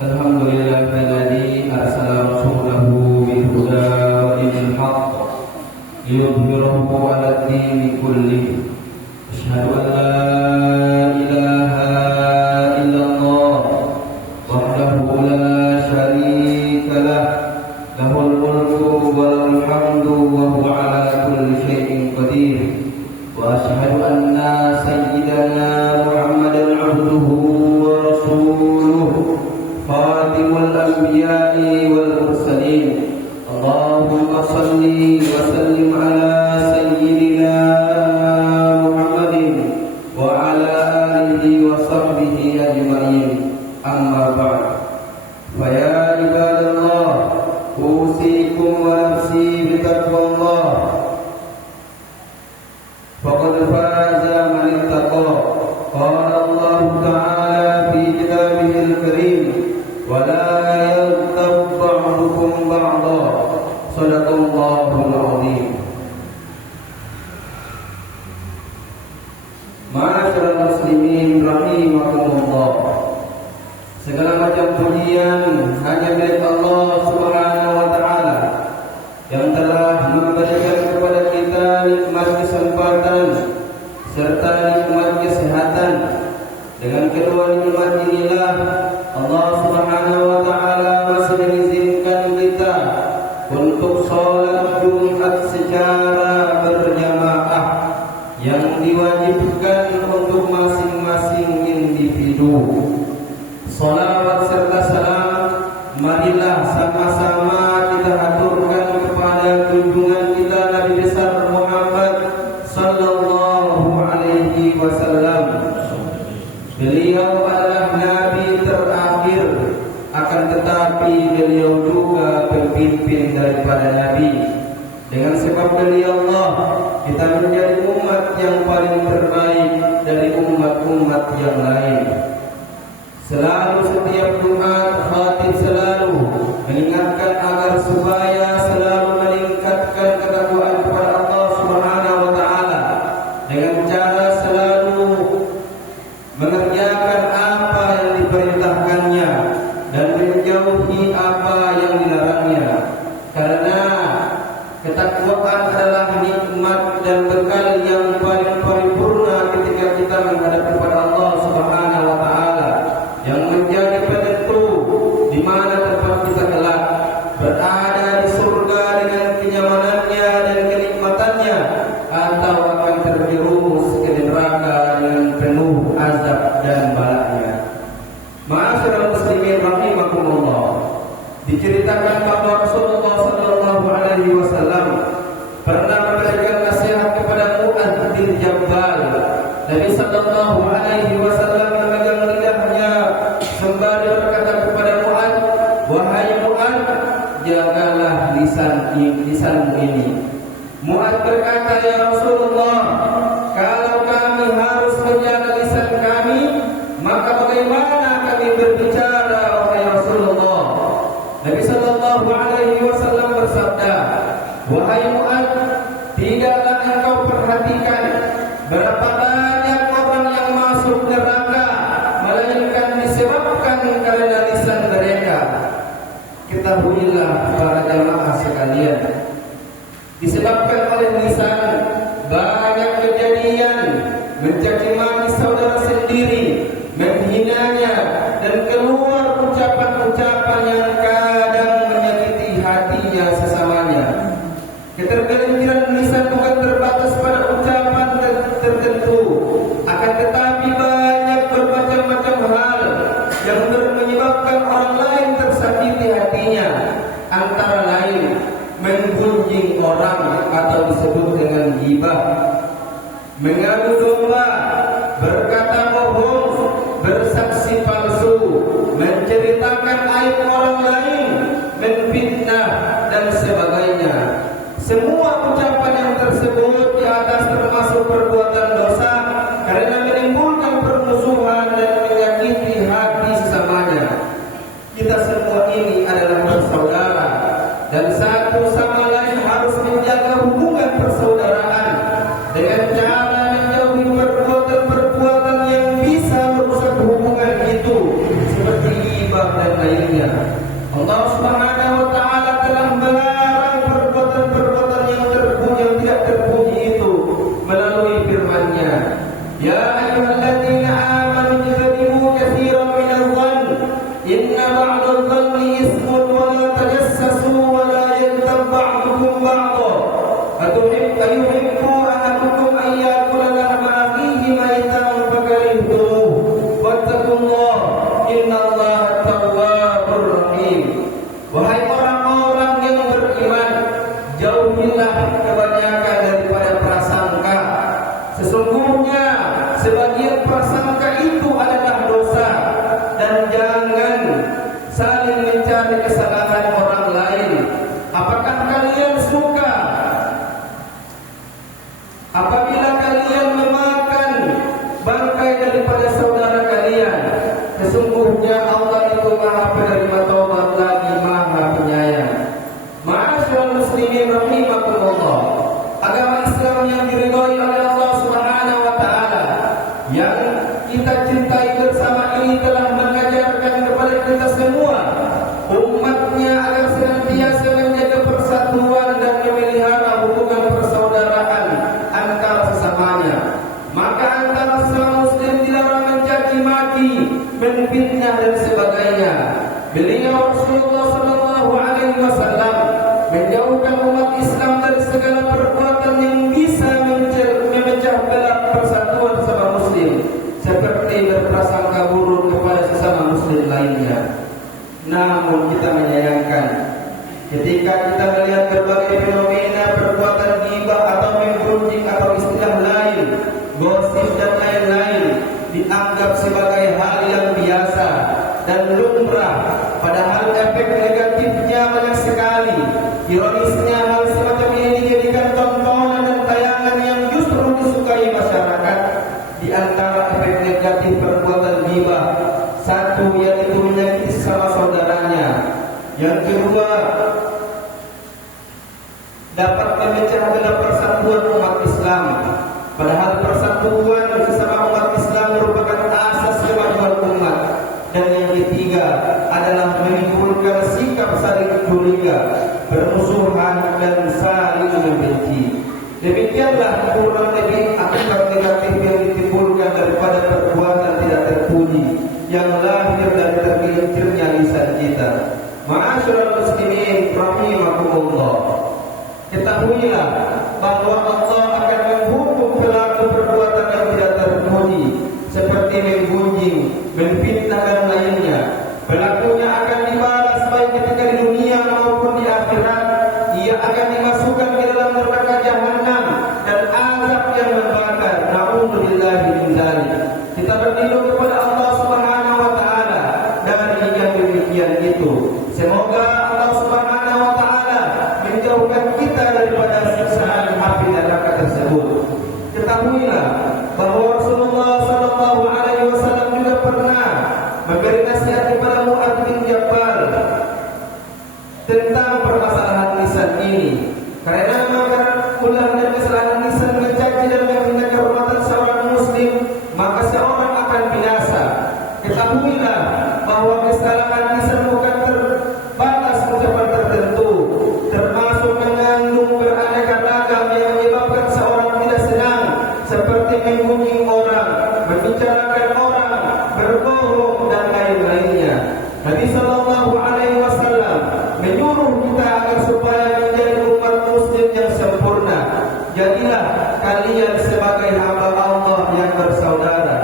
Alhamdulillahilladzi arsala rasulahu bil huda wa dinil haqq liyudhhirahu 'ala ad-dini kullihi. Asyhadu an la ilaha illallah wahdahu la syarika lah, lahul mulku wal hamdu wa huwa 'ala kulli syai'in qadir. Wa asyhadu anna sayyidana Muhammadan 'abduhu wa rasuluhu khatimul anbiya'i wal mursalin. Allahumma salli wa sallim ala sayyidina Muhammadin wa ala alihi wa sahbihi ajma'in. Amma ba'd. Fa ya ibadallah, usikum wa nafsi bi taqwallah. Faqad faza man ittaqa. Qala Allah ta'ala fi kitabihil karim, وَلَا يَغْتَبْ بَعْضُكُمْ بَعْضًا. Shadaqallahul azim. Ma'asyiral muslimin rahimakumullah. Segala macam pujian hanya milik Allah Subhanahu wa taala yang telah memberikan kepada kita nikmat kesempatan serta nikmat kesehatan. Dengan kedua nikmat inilah Allah Subhanahu wa taala masih mengizinkan kita untuk salat Jumat secara berjamaah yang diwajibkan untuk masing-masing individu. Salawat serta salam marilah sama-sama kita aturkan kepada junjungan kita Nabi besar Muhammad sallallahu alaihi wasallam. Beliau adalah Nabi terakhir, akan tetapi beliau juga pemimpin daripada Nabi. Dengan sebab beliau Allah, kita menjadi umat yang paling terbaik dari umat-umat yang lain. Selalu setiap Jumat khatib selalu mengingatkan agar supaya selalu meningkatkan ketakwaan kepada Allah Subhanahu wa taala dengan cara selalu mengerjakan apa yang diperintahkannya dan menjauhi apa yang dilarangnya. Karena ketakwaan adalah nikmat dan bekal yang paling paripurna ketika kita menghadap kepada Allah Subhanahu wa taala, yang menjadi penentu di mana tempat kita kelak, berada di surga dengan kenyamanannya dan kenikmatannya, atau akan terjerumus ke neraka dengan penuh azab dan balanya. Ma'asyiral muslimin rahimakumullah. Diceritakan bahwa Rasulullah sallallahu alaihi wasallam pernah memberikan nasihat kepada Mu'adz bin Jabal. Nabi sallallahu alaihi wasallam memegang lidahnya sembari berkata kepada Mu'adz, "Wahai Mu'adz, jagalah lisanmu ini." Mu'adz berkata, "Ya Rasulullah, kalau kami harus menjaga lisan kami, maka bagaimana kami berbicara, wahai Rasulullah?" Nabi sallallahu alaihi wasallam bersabda, "Wahai Mu'adz, tidaklah engkau perhatikan berapa banyak orang yang masuk neraka melainkan disebabkan karena lisan mereka." Ketahuilah para jamaah sekalian, disebabkan oleh lisan banyak kejadian mencaci maki saudara sendiri, menghinanya, dan keluar ucapan-ucapan yang kadang menyakiti hatinya sesamanya. Ketergelinciran lisan bukan terbatas pada ucapan tertentu, akan tetapi banyak bermacam-macam hal yang menyebabkan orang lain tersakiti hatinya. Antara lain menggunjing orang atau disebut dengan ghibah, mengadu domba, berkata bohong, bersaksi palsu, menceritakan aib orang lain, menfitnah, dan sebagainya. Semua ucapan yang tersebut di atas termasuk perbuatan dosa karena menimbulkan permusuhan dan menyakiti hati sesamanya. Kita semua ini adalah bersaudara dan satu sama lain harus menjaga hubungan persaudaraan ayuhibbu ahadukum an yakula lahma akhihi maitan fakarihtuh wattaqullah innallaha tawwabur rahim. Wahai orang-orang yang beriman, jauhilah kebanyakan daripada prasangka. Sesungguhnya sebagian prasangka itu adalah dosa, dan jangan saling mencari kesalahan orang lain. Apakah kalian suka apabila kalian memakan bangkai daripada saudara kalian? Sesungguhnya Allah itu Maha penerima taubat lagi Maha penyayang. Ma'asyiral muslimin rahimakumullah. Agama Islam yang diridhai oleh Allah Subhanahu wa taala, yang kita cintai bersama ini, telah mengajarkan kepada kita semua umatnya agar senantiasa menjaga persatuan dan memelihara hubungan persaudaraan antara sesamanya. Maka antara sesama muslim dilarang mencaci maki, menfitnah dan sebagainya. Beliau Rasulullah sallallahu alaihi wasallam menjauhkan umat Islam dari segala perbuatan yang bisa memecah belah persatuan sesama muslim, seperti berprasangka buruk kepada sesama muslim lainnya. Namun kita menyayangkan ketika kita melihat berbagai fenomena perbuatan ghibah atau menggunjing atau istilah lain, gosip dan lain-lain, dianggap sebagai hal yang biasa dan lumrah, padahal efek negatifnya banyak sekali. Ironisnya, hal semacam ini dijadikan tontonan dan tayangan yang justru disukai masyarakat. Di antara efek negatif perbuatan ghibah, satu, yaitu menyakiti sesama saudaranya. Yang kedua, dapat memecah belah persatuan umat Islam, padahal persatuan sesama umat Islam merupakan asas kemajuan umat. Dan yang ketiga adalah menimbulkan sikap saling curiga, bermusuhan dan saling membenci. Demikianlah kurang lebih akibat negatif yang ditimbulkan daripada perbuatan tidak terpuji yang lahir dari tergelincirnya lisan kita. Ma'asyiral muslimin rahimakumullah. Ketahuilah bahwa Allah akan menghukum pelaku perbuatan yang tidak terpuji, seperti menggunjing, menfitnah dan lainnya. Pelakunya akan dibalas baik ketika di dunia maupun di akhirat. Ia akan dimasukkan ke dalam neraka jahanam dan azab yang membakar. Na'udzubillahi min dzalik. Kita berlindung kepada Allah Subhanahu wa taala dari yang demikian itu. Semoga Allah Subhanahu wa taala menjauhkan kita daripada siksaan api neraka tersebut. Ketahuilah bahwa Rasulullah sallallahu alaihi wasallam juga pernah memberi nasihat kepada Mu'adz bin Jabal tentang permasalahan lisan ini. Karena ulah dan kesalahan lisan mencaci dan menghina kehormatan seorang muslim, maka seorang akan binasa. Ketahuilah bahwa kesalahan lisan bukan terbatas ucapan tertentu, termasuk mengandung beraneka ragam yang menyebabkan seorang tidak senang, seperti menggunjing orang, membicarakan orang, berbohong dan lain-lainnya. Nabi sallallahu alaihi wasallam menyuruh kita agar supaya menjadi umat muslim yang sempurna. Jadilah kalian sebagai hamba Allah yang bersaudara.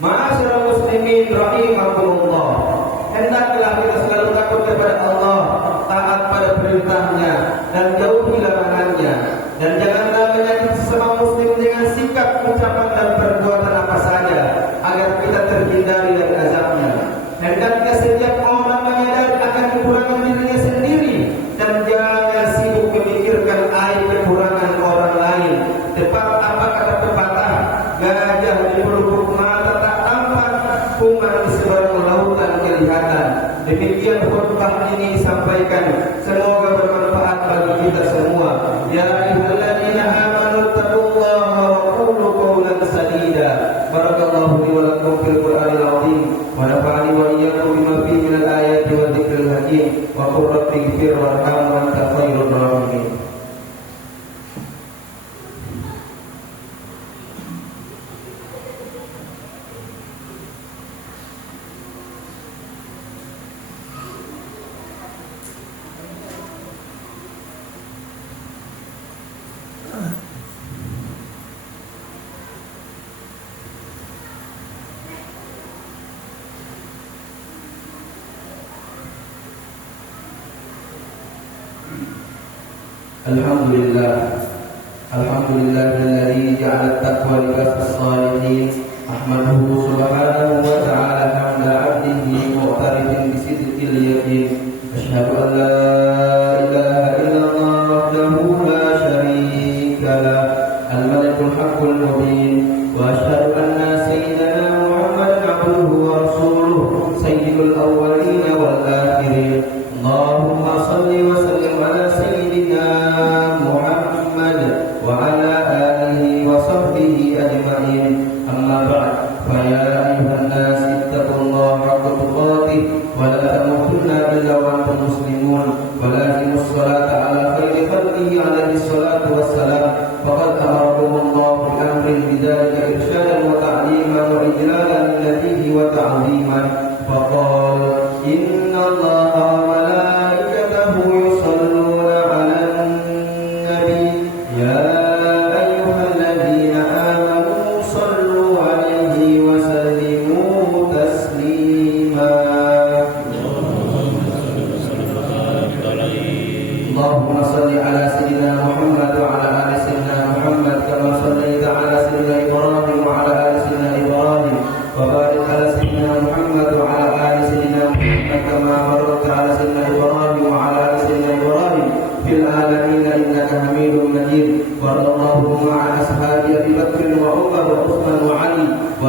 Ma'asyiral muslimin rahimakumullah. Hendaklah kita selalu takut kepada Allah, taat pada perintahnya dan jauhi larangannya. Dan janganlah menyakiti sesama muslim dengan sikap, ucapan dan perbuatan apa saja, agar kita terhindari dari azabnya. Hendaknya setiap orang menyadari akan kekurangan dirinya sendiri dan jangan sibuk memikirkan aib kekurangan orang lain. Tepat apa kata pepatah, gajah di pelupuk mata tak tampak, kuman di seberang lautan kelihatan. Demikian khutbah ini disampaikan. Semoga bermanfaat bagi kita semua. Alhamdulillah. Alhamdulillahilladzi ja'ala at-taqwa libasas shalihin. Ahmaduhu subhanahu wa ta'ala hamda 'abdihi mu'tarifin bi sidqil yaqin. Asyhadu an la ilaha illallah wahdahu la syarika lah, al-malikul haqqul mubin. Wa asyhadu anna sayyidana Muhammadan 'abduhu wa rasuluhu sayyidul awwalin wal akhirin. Allahumma shalli wa sallim ala sayyidina Muhammad wa ala alihi wa sahbihi ajma'in. Amma ba'd, fa ya ayyuhan nas ittaqullaha haqqa tuqatih wa la tamutunna illa wa antum muslimun wa lazimus salata ala khairi khalqihi alaihi salatu wassalam. Faqad amarakumullahu bi amrin bidzalika irsyadan wa ta'liman wa ijlalan lillatihi wa ta'ziman. Faqala inna Allaha wa malaikatahu yusalluna 'alan nabi ya ayyuhalladzina amanu sallu 'alaihi wa sallimu taslima. Allahumma salli ala sayyidina Muhammad wa ala ali sayyidina Muhammad kama sallaita ala sayyidina Ibrahim wa ala ali sayyidina Ibrahim wa barik ala sayyidina Muhammad wa ala ali sayyidina Muhammad kama barakta ala sayyidina Ibrahim wa ala ali sayyidina Ibrahim fil alamin innaka Hamidum Majid. Wa Allahumma an ashabi Abi Bakr wa Umar wa Uthman wa Ali wa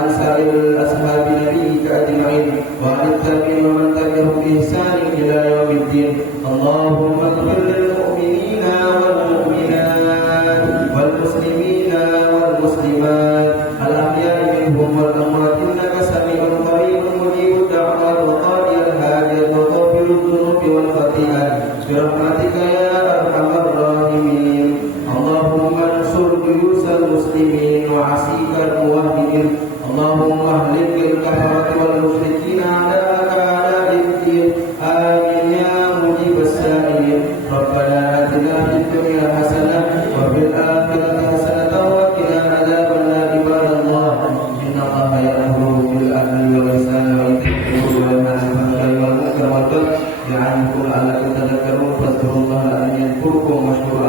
an sa'iril ashabi nabiyyika ajma'in wa an tabi'in wa man tabi'ahum bi ihsan ila yaumiddin. Allahumma ighfir lil mu'minina wal mu'minat wal muslimina wal muslimat al ahya'i minhum wal amwat innaka sami'un qaribun mujibud da'wat wa qadiyal hajat wa ghafirud dhunubi wal khati'at bi rahmatika ya arhamar rahimin. Allahumma ansur juyusal muslimin wa asikal muwahhidin. Allahumma ahlikil kafarati wal musyrikin a'da'aka a'da'id-din. Amin ya mujibas sa'ilin. Rabbana atina fid dunya hasanah wa fil akhirati hasanah wa qina adzabannar. Ibadallah, innallaha ya'muru bil adli wal ihsani wa ita'i wal ma'ruf wal munkar wal baghi ya'idukum la'allakum tadhakkarun. Fadhkurullaha la'allakum tadhakkarun washkuru